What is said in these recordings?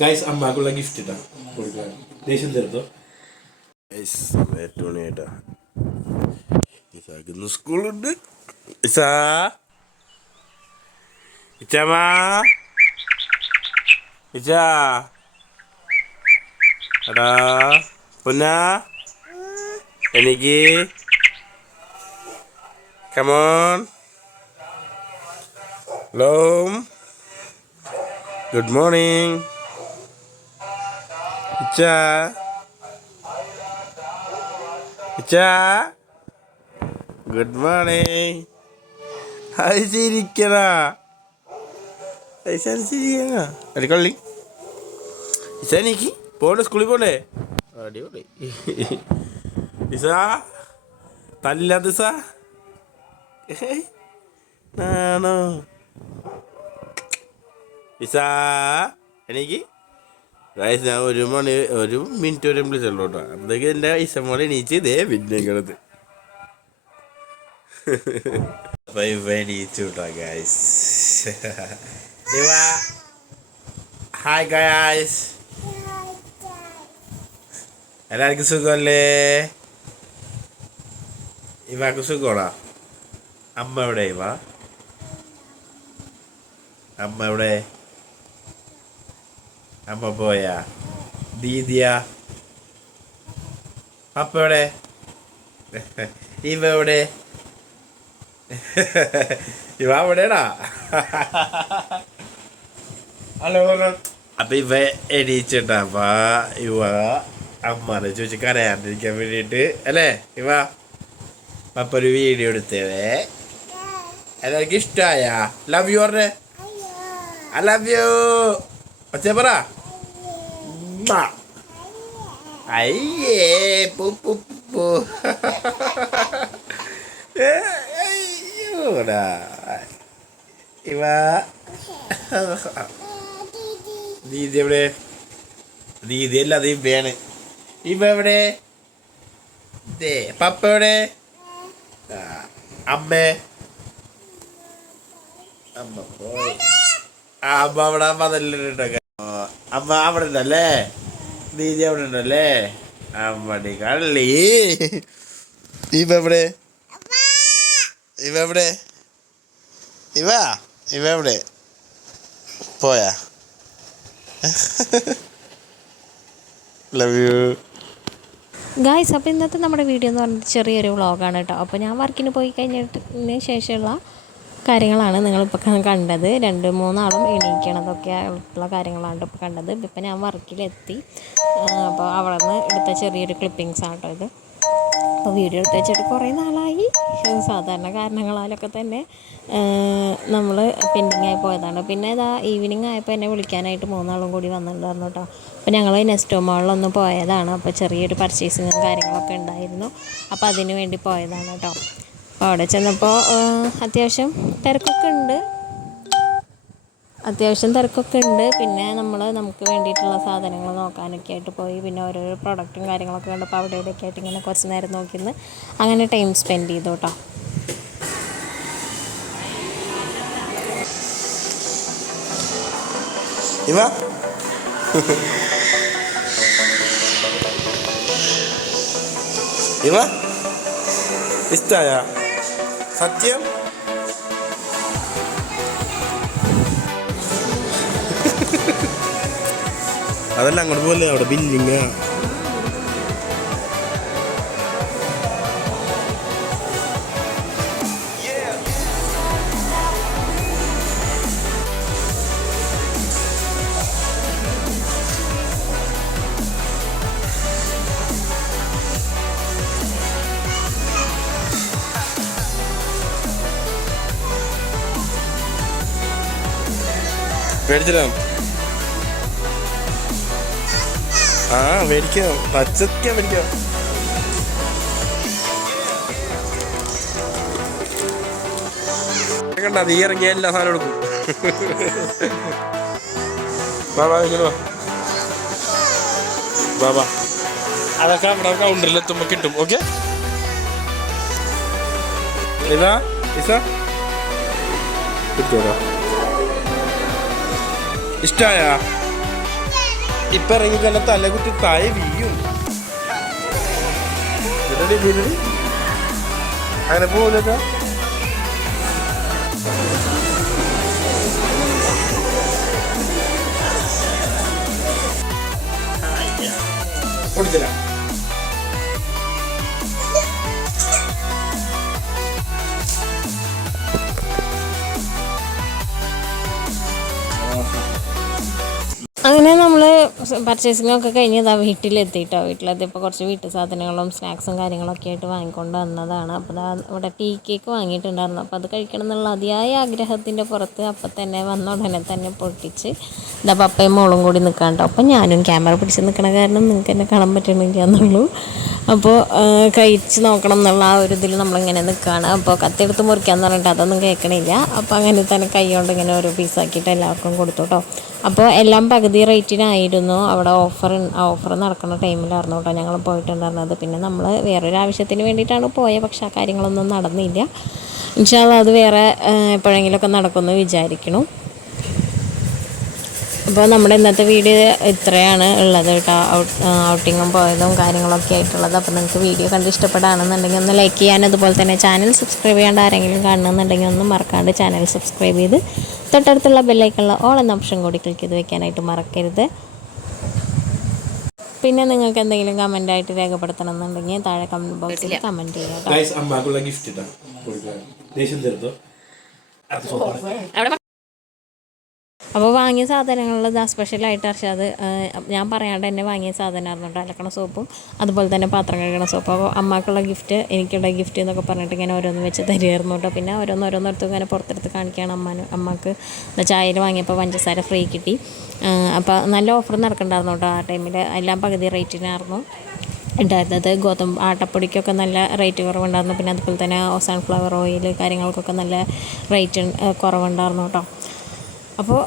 Guys അമ്മാക്കുള്ള gift ഇട്ടാ കൊടുക്കാൻ ദേഷ്യം തീർത്തോ? എട്ട് മണിയായിട്ടാ ഇസാക്കിന്ന് സ്കൂളുണ്ട്. ഇസാ. ഇച്ചാമാ ഇച്ചാ. എടാ പൊന്നാ. എനിക്ക് കമോൺ ലോം ഗുഡ് മോർണിംഗ് ഇച്ച ഇച്ച ഗുഡ് മോർണിംഗ് അത് ചിരിക്കണ. ചിരിക്കണ. അടിക്കള്ളി. ഇസാ എനിക്ക് പോണ്ടേ സ്കൂളിൽ പോണ്ടേ അടിപൊളി. ഇസാ. തല്ലാത്ത ഇസാ. ആണോ ഇസാ എനിക്ക് ഒരു മണി ഒരു മിനിറ്റ് വരെ വിളിച്ചുള്ളൂ കേട്ടോ. അപ്പോഴത്തേക്ക് എന്റെ ഇസമോളെ എണീച്ച് ഇതേ പിന്നെ കിടന്ന് അപ്പൊ ഇവ എണീച്ചു കേട്ടോ ഗൈസ് ഇവ ഹായ് ഗൈസ് എല്ലാവർക്കും സുഖമല്ലേ? ഇവക്ക് സുഖമാണോ? അമ്മ എവിടെ ഇവ? അമ്മ എവിടെ? അമ്മ പോയാ. ദീദിയാ. അപ്പ എവിടെ? ഇവ എവിടെ? ഇവ എവിടെയാടാ ഹലോ അപ്പൊ ഇവ എണീച്ചിട്ടാ. അപ്പൊ ഇവ അമ്മനെ ചോദിച്ച് കരയാണ്ടിരിക്കാൻ വേണ്ടിയിട്ട്. അല്ലേ ഇവ? അപ്പൊ ഒരു വീഡിയോ എടുത്തേവേ. എല്ലാവർക്കും ഇഷ്ടമായ ലവ് യു പറഞ്ഞേ? ഐ ലവ് യു ഒച്ചേ പറ. ഉമ്മ. അയ്യേ പു പു പു അയ്യോടാ ഇവ ദീദി എവിടെ ദീദി അല്ല അത് ഇവയാണ് ഇവ എവിടെ പപ്പ എവിടെ അമ്മേ അമ്മ പോയി അമ്മ അവിടെ മതലിട്ടുണ്ടൊക്കെ അമ്മ അവിടെ ഉണ്ടല്ലേ ദീദി അവിടെ ഉണ്ടല്ലേ അമ്മടി കള്ളി. ഇവ എവിടെ? ഇവ എവിടെ? ഇവ ഇവ എവിടെ? പോയാ. ലവ് യു ഗായ്സ് അപ്പോൾ ഇന്നത്തെ നമ്മുടെ വീഡിയോ എന്ന് പറഞ്ഞിട്ട് ചെറിയൊരു വ്ളോഗാണ് കേട്ടോ. അപ്പോൾ ഞാൻ വർക്കിന് പോയി കഴിഞ്ഞിട്ട് ശേഷമുള്ള കാര്യങ്ങളാണ് നിങ്ങളിപ്പോൾ കണ്ടത്. രണ്ട് മൂന്നാളും എണീക്കണതൊക്കെ ഉള്ള കാര്യങ്ങളാണ് ഇപ്പോൾ കണ്ടത്. ഇപ്പം ഞാൻ വർക്കിലെത്തി. അപ്പോൾ അവിടെ നിന്ന് എടുത്ത ചെറിയൊരു ക്ലിപ്പിങ്സ് ആണ് കേട്ടോ ഇത്. അപ്പോൾ വീഡിയോ എടുത്ത് വെച്ചിട്ട് കുറേ നാളായി. സാധാരണ കാരണങ്ങളാലൊക്കെ തന്നെ നമ്മൾ പെൻഡിങ് ആയി പോയതാണ്. പിന്നെ ഇതാ ഈവനിങ് ആയപ്പോൾ എന്നെ വിളിക്കാനായിട്ട് മൂന്നാളും കൂടി വന്നിട്ടുണ്ടായിരുന്നു കേട്ടോ അപ്പോൾ ഞങ്ങൾ നെസ്റ്റോ മാളിലൊന്ന് പോയതാണ്. അപ്പോൾ ചെറിയൊരു പർച്ചേസിങ്ങും കാര്യങ്ങളൊക്കെ ഉണ്ടായിരുന്നു. അപ്പോൾ അതിന് വേണ്ടി പോയതാണ് കേട്ടോ അവിടെ ചെന്നപ്പോൾ അത്യാവശ്യം തിരക്കൊക്കെ ഉണ്ട്. അത്യാവശ്യം തിരക്കൊക്കെ ഉണ്ട്. പിന്നെ നമ്മൾ നമുക്ക് വേണ്ടിയിട്ടുള്ള സാധനങ്ങൾ നോക്കാനൊക്കെ ആയിട്ട് പോയി. പിന്നെ ഓരോരോ പ്രൊഡക്റ്റും കാര്യങ്ങളൊക്കെ കണ്ടപ്പോൾ അവിടെ ഇവിടെയൊക്കെ ആയിട്ട് ഇങ്ങനെ കുറച്ച് നേരം നോക്കിയിരുന്നു അങ്ങനെ ടൈം സ്പെൻഡ് ചെയ്തു കേട്ടോ ഇവ? ഇഷ്ടായ? സത്യം? അതല്ല അങ്ങോട്ട് പോലെ അവിടെ ബില്ലിങ് മേടിച്ചിടാം. ആ മേടിക്കാം. പച്ചക്ക മേടിക്കാം. കണ്ട നീ ഇറങ്ങിയ എല്ലാ സാധനം എടുക്കും. ബാബാ വാ അതൊക്കെ അവിടെ കിട്ടും. ഓക്കെ ഇതാ ഇസ കിട്ടുമോ ഇഷ്ടായ? ഇപ്പൊ ഇറങ്ങി തന്നെ തലകുത്തി താഴെ വീയും. അങ്ങനെ പോകുന്നത് കൊടുത്തില്ല. അങ്ങനെ നമ്മൾ പർച്ചേസിംഗ് ഒക്കെ കഴിഞ്ഞ് ഇതാ വീട്ടിലെത്തിയിട്ടോ വീട്ടിലെത്തിയപ്പോൾ കുറച്ച് വീട്ടു സാധനങ്ങളും സ്നാക്സും കാര്യങ്ങളൊക്കെ ആയിട്ട് വാങ്ങിക്കൊണ്ട് വന്നതാണ്. അപ്പോൾ ഇവിടെ ടീ കേക്ക് വാങ്ങിയിട്ടുണ്ടായിരുന്നു. അപ്പോൾ അത് കഴിക്കണം എന്നുള്ള അതിയായ ആഗ്രഹത്തിന്റെ പുറത്ത് അപ്പം തന്നെ വന്ന ഉടനെ തന്നെ പൊട്ടിച്ച് ഇതാ പപ്പയും മോളും കൂടി നിൽക്കാണ്ടോ അപ്പോൾ ഞാനും ക്യാമറ പിടിച്ച് നിൽക്കണ കാരണം നിങ്ങൾക്ക് എന്നെ കാണാൻ പറ്റണില്ല എന്നുള്ളൂ. അപ്പോൾ കഴിച്ച് നോക്കണം എന്നുള്ള ആ ഒരു ഇതിൽ നമ്മളിങ്ങനെ നിൽക്കുകയാണ് അപ്പോൾ കത്തിയെടുത്ത് മുറിക്കാന്ന് പറഞ്ഞിട്ട് അതൊന്നും കേൾക്കണില്ല അപ്പോൾ അങ്ങനെ തന്നെ കൈ കൊണ്ട് ഇങ്ങനെ ഓരോ പീസാക്കിയിട്ട് എല്ലാവർക്കും കൊടുത്തു കേട്ടോ അപ്പോൾ എല്ലാം പകുതി റേറ്റിനായിരുന്നു. അവിടെ ഓഫർ ഓഫർ നടക്കുന്ന ടൈമിലായിരുന്നു കേട്ടോ ഞങ്ങൾ പോയിട്ടുണ്ടായിരുന്നത്. പിന്നെ നമ്മൾ വേറൊരു ആവശ്യത്തിന് വേണ്ടിയിട്ടാണ് പോയത് പക്ഷേ ആ കാര്യങ്ങളൊന്നും നടന്നില്ല. ഇൻഷാല്ല അത് വേറെ എപ്പോഴെങ്കിലുമൊക്കെ നടക്കുമെന്ന് വിചാരിക്കണം അപ്പോൾ നമ്മുടെ ഇന്നത്തെ വീഡിയോ ഇത്രയാണ് ഉള്ളത് കേട്ടോ. ഔട്ട് ഔട്ടിങ്ങും പോയതും കാര്യങ്ങളൊക്കെ ആയിട്ടുള്ളത്. അപ്പോൾ നിങ്ങൾക്ക് വീഡിയോ കണ്ട് ഇഷ്ടപ്പെടുകയാണെന്നുണ്ടെങ്കിൽ ഒന്ന് ലൈക്ക് ചെയ്യാൻ. അതുപോലെ തന്നെ ചാനൽ സബ്സ്ക്രൈബ് ചെയ്യാണ്ട് ആരെങ്കിലും കാണണമെന്നുണ്ടെങ്കിൽ ഒന്നും മറക്കാണ്ട് ചാനൽ സബ്സ്ക്രൈബ് ചെയ്ത് തൊട്ടടുത്തുള്ള ബെല്ലൈക്കുള്ള ഓൾ എന്ന ഓപ്ഷൻ കൂടി ക്ലിക്ക് ചെയ്ത് വെക്കാനായിട്ട് മറക്കരുത്. പിന്നെ നിങ്ങൾക്ക് എന്തെങ്കിലും കമന്റ് ആയിട്ട് രേഖപ്പെടുത്തണം എന്നുണ്ടെങ്കിൽ താഴെ കമന്റ് ബോക്സിൽ കമന്റ് ചെയ്യാം അപ്പോൾ വാങ്ങിയ സാധനങ്ങളിൽ ഇതാ സ്പെഷ്യലായിട്ട് അർഷാദ് ഞാൻ പറയാണ്ട് എന്നെ വാങ്ങിയ സാധനമായിരുന്നു കേട്ടോ. അലക്കണ സോപ്പും അതുപോലെ തന്നെ പാത്രം കഴുകണ സോപ്പും അപ്പോൾ അമ്മക്കുള്ള ഗിഫ്റ്റ് എനിക്കുള്ള ഗിഫ്റ്റ് എന്നൊക്കെ പറഞ്ഞിട്ട് ഇങ്ങനെ ഓരോന്ന് വെച്ച് തരുമായിരുന്നു കേട്ടോ. പിന്നെ ഓരോന്ന് ഓരോന്നെടുത്ത് ഇങ്ങനെ പുറത്തെടുത്ത് കാണിക്കുകയാണ് അമ്മാന് അമ്മയ്ക്ക് ചായയിൽ വാങ്ങിയപ്പോൾ പഞ്ചസാര ഫ്രീ കിട്ടി. അപ്പോൾ നല്ല ഓഫർ നടക്കണ്ടായിരുന്നു കേട്ടോ ആ ടൈമിൽ എല്ലാം പകുതി റേറ്റിനായിരുന്നു ഉണ്ടായിരുന്നത്. ഗോതമ്പ് ആട്ടപ്പൊടിക്കൊക്കെ നല്ല റേറ്റ് കുറവുണ്ടായിരുന്നു. പിന്നെ അതുപോലെ തന്നെ സൺഫ്ലവർ ഓയിൽ കാര്യങ്ങൾക്കൊക്കെ നല്ല റേറ്റ് കുറവുണ്ടായിരുന്നു കേട്ടോ. അപ്പോൾ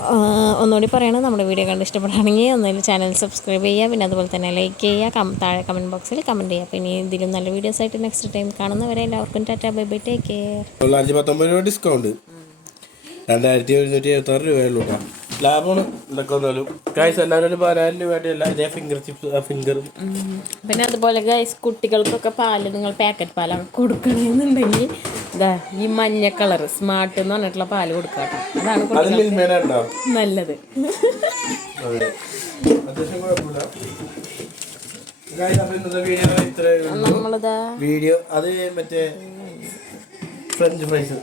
ഒന്നുകൂടി പറയണം. നമ്മുടെ വീഡിയോ കണ്ട് ഇഷ്ടപ്പെടുകയാണെങ്കിൽ ഒന്നുകിൽ ചാനൽ സബ്സ്ക്രൈബ് ചെയ്യുക. പിന്നെ അതുപോലെ തന്നെ ലൈക്ക് ചെയ്യുക. കം താഴെ കമന്റ് ബോക്സിൽ കമന്റ് ചെയ്യുക. പിന്നെ ഇതിലും നല്ല വീഡിയോസ് ആയിട്ട് നെക്സ്റ്റ് ടൈം കാണുന്നവരെ എല്ലാവർക്കും tata bye bye take care തൊള്ളായിരത്തി പത്തൊമ്പത് രൂപ ഡിസ്കൗണ്ട് രണ്ടായിരത്തി എഴുന്നൂറ്റി എഴുപത്താറ് രൂപയുള്ളൂ ലാഭമാണ്. ഇതൊക്കെ വന്നാലും. ഗൈസ് എല്ലാവരും രൂപയുടെ അല്ല ഇതേ ഫിംഗർ ചിപ്സ് ഫിംഗറും പിന്നെ അതുപോലെ ഗൈസ് കുട്ടികൾക്കൊക്കെ പാൽ നിങ്ങൾ പാക്കറ്റ് പാലാണ് കൊടുക്കണമെന്നുണ്ടെങ്കിൽ ഈ മഞ്ഞ കളർ സ്മാർട്ട് എന്ന് പറഞ്ഞിട്ടുള്ള പാൽ കൊടുക്കുക അതാണ് നല്ലത്. നമ്മളിതാ വീഡിയോ അത് മറ്റേ ഫ്രഞ്ച് ഫ്രൈസ്